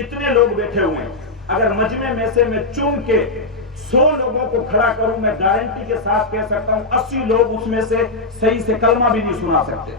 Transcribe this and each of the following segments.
اتنے لوگ بیٹھے ہوئے ہیں، اگر مجمع میں سے میں چن کے 100 لوگوں کو کھڑا کروں، میں گارنٹی کے ساتھ کہہ سکتا ہوں 80 لوگ اس میں سے صحیح سے کلمہ بھی نہیں سنا سکتے،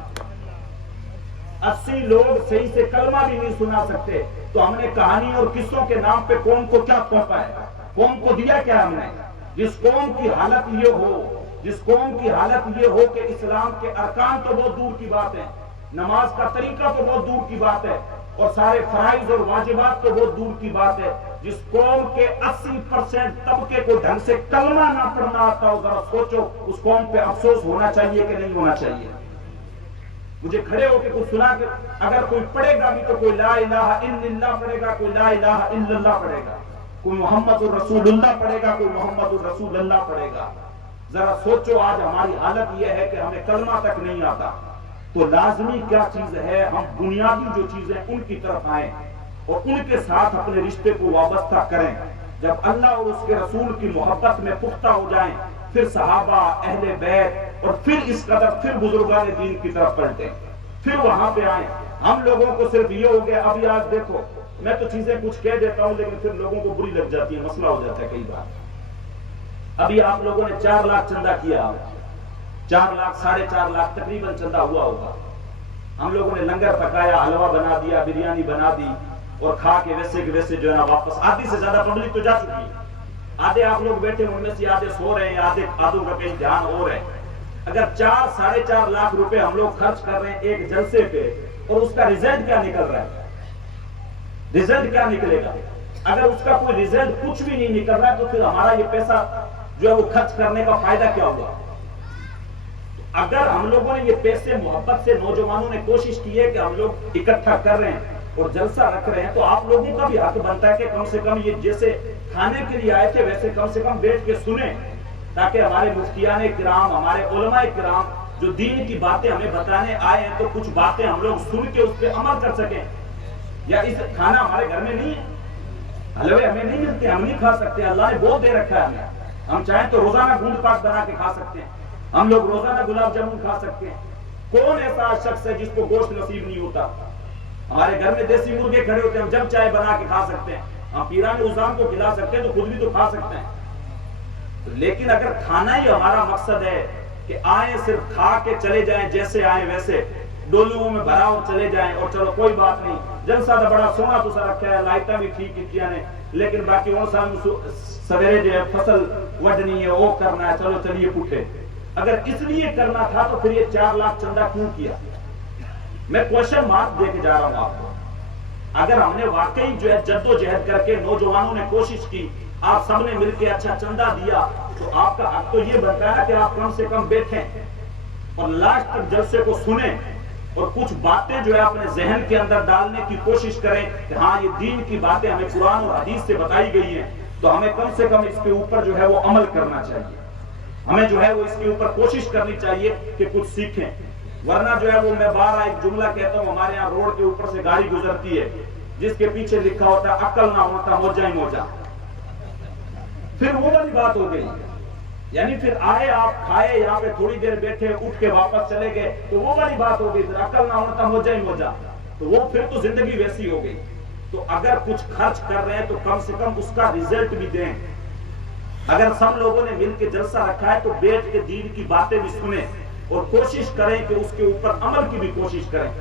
80 لوگ صحیح سے کلمہ بھی نہیں سنا سکتے۔ تو ہم نے کہانی اور قصوں کے نام پہ قوم کو کیا سونپا ہے؟ قوم کو دیا کیا ہم نے؟ جس قوم کی حالت یہ ہو، جس قوم کی حالت یہ ہو کہ اسلام کے ارکان تو بہت دور کی بات ہے، نماز کا طریقہ تو بہت دور کی بات ہے، اور سارے فرائض اور واجبات تو بہت دور کی بات ہے، جس قوم کے 80% طبقے کو ڈھنگ سے کلمہ نہ پڑھنا آتا ہو، ذرا سوچو اس قوم پہ افسوس ہونا چاہیے کہ نہیں ہونا چاہیے؟ مجھے کھڑے ہو کے کچھ سنا کہ اگر کوئی پڑھے گا بھی تو کوئی لا الہ الا اللہ پڑھے گا، کوئی لا الہ الا اللہ پڑھے گا، کوئی محمد الرسول اللہ پڑھے گا، کوئی محمد الرسول اللہ پڑھے گا۔ ذرا سوچو آج ہماری حالت یہ ہے کہ ہمیں کلمہ تک نہیں آتا، تو لازمی کیا چیز ہے؟ ہم بنیادی جو چیزیں ان کی طرف آئیں اور ان کے ساتھ اپنے رشتے کو وابستہ کریں۔ جب اللہ اور اس کے رسول کی محبت میں پختہ ہو جائیں، پھر صحابہ، اہل بیت اور پھر اس قدر پھر بزرگان دین کی طرف پلٹیں، پھر وہاں پہ آئیں۔ ہم لوگوں کو صرف یہ ہو گیا، ابھی آج دیکھو میں تو چیزیں کچھ کہہ دیتا ہوں لیکن پھر لوگوں کو بری لگ جاتی ہے، مسئلہ ہو جاتا ہے کئی بار۔ ابھی آپ لوگوں نے 4 لاکھ چندہ کیا، 4 لاکھ 4.5 لاکھ تقریباً چندہ ہوا ہوگا۔ ہم لوگوں نے لنگر پکایا، حلوہ بنا دیا، بریانی بنا دی اور کھا کے ویسے کے ویسے جو ہے نا واپس۔ آدھی سے زیادہ پبلک تو جا چکی ہے، آدھے آپ لوگ بیٹھے ان میں سے آدھے سو رہے ہیں، آدھوں کا کہیں دھیان ہو رہے ہیں۔ اگر 4-4.5 لاکھ روپے ہم لوگ خرچ کر رہے ہیں ایک جلسے پہ، اور اس کا ریزلٹ کیا نکل رہا ہے؟ ریزلٹ کیا نکلے گا؟ اگر اس کا کوئی ریزلٹ کچھ بھی نہیں نکل رہا ہے تو پھر ہمارا یہ پیسہ جو ہے وہ خرچ کرنے کا فائدہ کیا ہوا؟ اگر ہم لوگوں نے یہ پیسے محبت سے، نوجوانوں نے کوشش کی ہے کہ ہم لوگ اکٹھا کر رہے ہیں اور جلسہ رکھ رہے ہیں، تو آپ لوگوں کا بھی حق بنتا ہے کہ کم سے کم یہ جیسے کھانے کے لیے آئے تھے ویسے کم سے کم بیٹھ کے سنیں، تاکہ ہمارے مفتیان کرام، ہمارے علماء کرام جو دین کی باتیں ہمیں بتانے آئے ہیں تو کچھ باتیں ہم لوگ سن کے اس پہ عمل کر سکیں۔ یا اس کھانا ہمارے گھر میں نہیں ہے، حلوے ہمیں نہیں ملتے، ہم نہیں کھا سکتے، اللہ نے بہت دے رکھا ہے ہمیں۔ ہم چاہیں تو روزانہ گوند پاک بنا کے کھا سکتے ہیں، ہم لوگ روزانہ گلاب جامن کھا سکتے ہیں۔ کون ایسا شخص ہے جس کو گوشت نصیب نہیں ہوتا؟ ہمارے گھر میں دیسی مرغے کھڑے ہوتے ہیں، ہم جب چائے بنا کے کھا سکتے ہیں، ہم پیران عظام کو کھلا سکتے ہیں تو خود بھی تو کھا سکتے ہیں۔ لیکن اگر کھانا ہی ہمارا مقصد ہے کہ آئیں صرف کھا کے چلے جائیں، جیسے آئیں ویسے ڈولوں میں بھرا اور چلے جائیں، اور چلو کوئی بات نہیں، جلسہ تو بڑا سونا تو سا رکھا ہے، لائٹاں بھی ٹھیک کیا نے، لیکن باقی اور سویرے جو ہے فصل وڈنی ہے وہ کرنا ہے، چلو چلیے پوچھے۔ اگر اس لیے کرنا تھا تو پھر یہ 4 لاکھ چندہ کیوں کیا؟ میں کوشچن مارک دے کے جا رہا ہوں آپ کو۔ اگر ہم نے واقعی جو ہے جد و جہد کر کے نوجوانوں نے کوشش کی، آپ سب نے مل کے اچھا چندہ دیا، تو آپ کا حق تو یہ بنتا ہے کہ آپ کم سے کم بیٹھیں اور لاسٹ تک جلسے کو سنیں اور کچھ باتیں جو ہے اپنے ذہن کے اندر ڈالنے کی کوشش کریں کہ ہاں یہ دین کی باتیں ہمیں قرآن اور حدیث سے بتائی گئی ہیں، تو ہمیں کم سے کم اس کے اوپر جو ہے وہ عمل کرنا چاہیے، ہمیں جو ہے وہ اس کے اوپر کوشش کرنی چاہیے کہ کچھ سیکھیں۔ ورنہ جو ہے وہ میں بار ایک جملہ کہتا ہوں، ہمارے یہاں روڈ کے اوپر سے گاڑی گزرتی ہے جس کے پیچھے لکھا ہوتا ہے عقل نہ ہوتا موجہ ہی موجہ، پھر وہ والی بات ہو گئی، یعنی پھر آئے آپ کھائے یہاں پہ تھوڑی دیر بیٹھے اٹھ کے واپس چلے گئے تو وہ والی بات ہو گئی، پھر عقل نہ ہوتا موجہ ہی موجہ، تو وہ پھر تو زندگی ویسی ہو گئی۔ تو اگر کچھ خرچ کر رہے ہیں تو کم سے کم اس کا ریزلٹ بھی دیں۔ اگر سب لوگوں نے مل کے جلسہ رکھا ہے تو بیٹھ کے دین کی باتیں بھی سنیں اور کوشش کریں کہ اس کے اوپر عمل کی بھی کوشش کریں۔